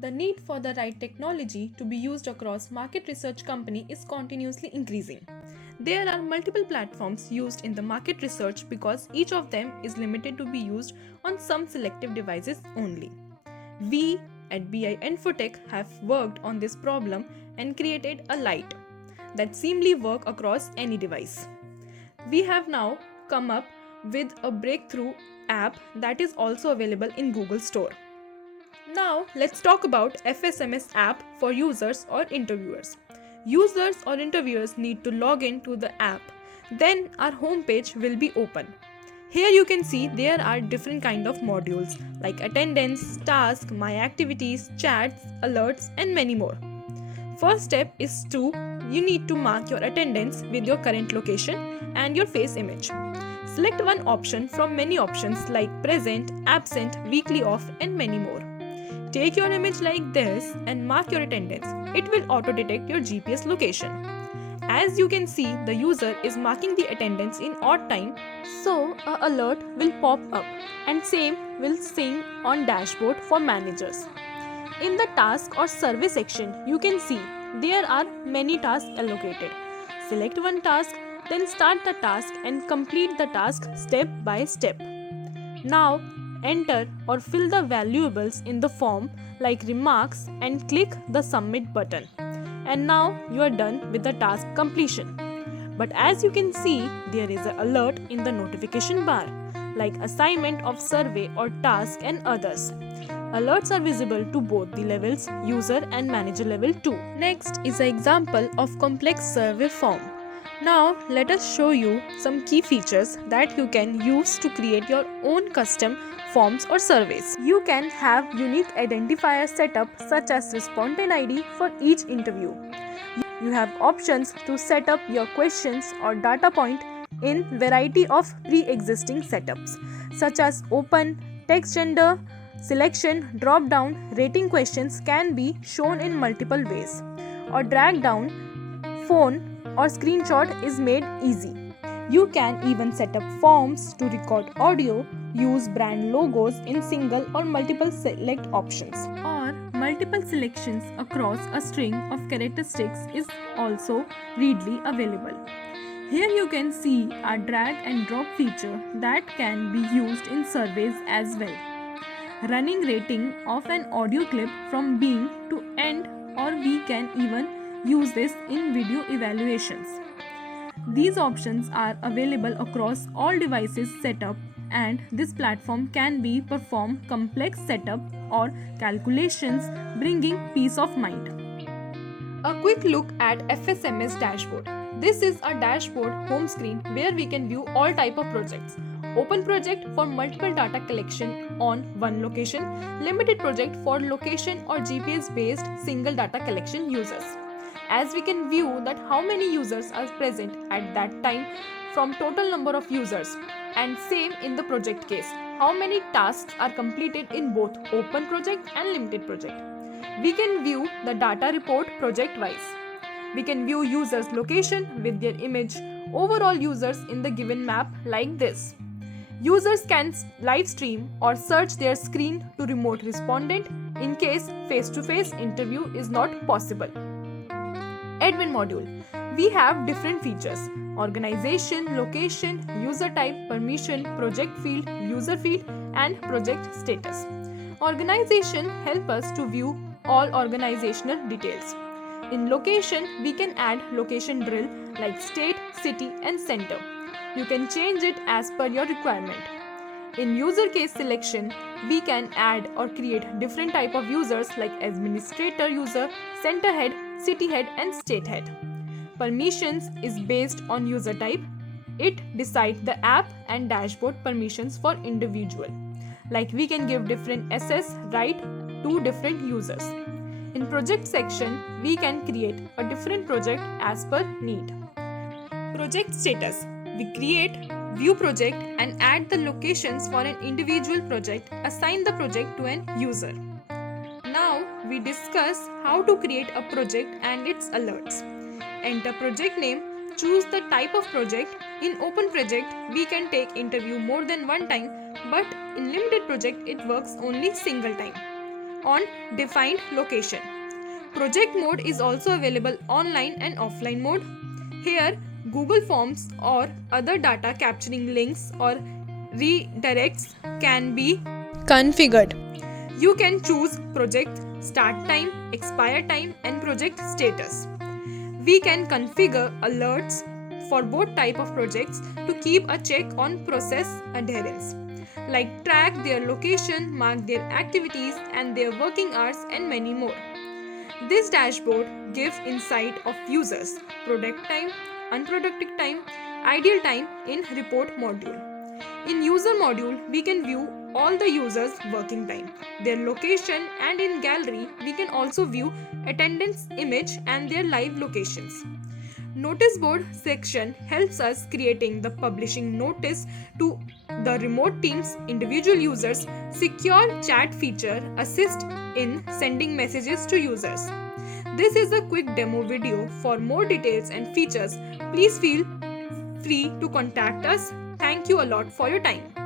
The need for the right technology to be used across market research company is continuously increasing. There are multiple platforms used in the market research because each of them is limited to be used on some selective devices only. We at BI Infotech have worked on this problem and created a light that seamlessly work across any device. We have now come up with a breakthrough app that is also available in Google Store. Now, let's talk about FSMS app for users or interviewers. Users or interviewers need to log in to the app. Then our homepage will be open. Here you can see there are different kind of modules like attendance, task, my activities, chats, alerts and many more. First step is you need to mark your attendance with your current location and your face image. Select one option from many options like present, absent, weekly off and many more. Take your image like this and mark your attendance. It will auto detect your GPS location. As you can see, the user is marking the attendance in odd time, so a alert will pop up and same will sing on dashboard for managers. In the task or survey section, you can see there are many tasks allocated. Select one task, then start the task and complete the task step by step. Now, enter or fill the valuables in the form like remarks and click the submit button. And now you are done with the task completion. But as you can see, there is an alert in the notification bar like assignment of survey or task and others. Alerts are visible to both the levels user and manager level too. Next is an example of complex survey form. Now let us show you some key features that you can use to create your own custom forms or surveys. You can have unique identifier setup such as respondent ID for each interview. You have options to set up your questions or data point in variety of pre-existing setups such as open, text gender, selection, drop down, rating questions can be shown in multiple ways or drag down, phone or screenshot is made easy. You can even set up forms to record audio, use brand logos in single or multiple select options, or multiple selections across a string of characteristics is also readily available. Here you can see a drag and drop feature that can be used in surveys as well. Running rating of an audio clip from beginning to end, or we can even use this in video evaluations. These options are available across all devices setup, and this platform can be perform complex setup or calculations, bringing peace of mind. A quick look at FSMS dashboard. This is a dashboard home screen where we can view all type of projects. Open project for multiple data collection on one location, limited project for location or GPS based single data collection users. As we can view that how many users are present at that time from total number of users, and same in the project case, how many tasks are completed in both open project and limited project. We can view the data report project wise. We can view users location with their image, overall users in the given map like this. Users can live stream or search their screen to remote respondent in case face-to-face interview is not possible. Admin module. We have different features: organization, location, user type, permission, project field, user field, and project status. Organization help us to view all organizational details. In location, we can add location drill like state, city, and center. You can change it as per your requirement. In user case selection, we can add or create different type of users like administrator user, center head, city head, and state head. Permissions is based on user type. It decides the app and dashboard permissions for individual. Like we can give different access right to different users. In project section, we can create a different project as per need. Project status. We create, view project and add the locations for an individual project, assign the project to an user. Now we discuss how to create a project and its alerts. Enter project name, choose the type of project. In open project, we can take interview more than one time, but in limited project it works only single time. on defined location. Project mode is also available online and offline mode. Here, Google Forms or other data capturing links or redirects can be configured. You can choose project start time, expire time, and project status. We can configure alerts for both type of projects to keep a check on process adherence, like track their location, mark their activities and their working hours, and many more. This dashboard gives insight of users, product time, unproductive time, ideal time in report module. In user module, we can view all the users' working time, their location, and in gallery, we can also view attendance image and their live locations. Notice board section helps us creating the publishing notice to the remote teams, individual users. Secure chat feature assist in sending messages to users. This is a quick demo video. For more details and features, please feel free to contact us. Thank you a lot for your time.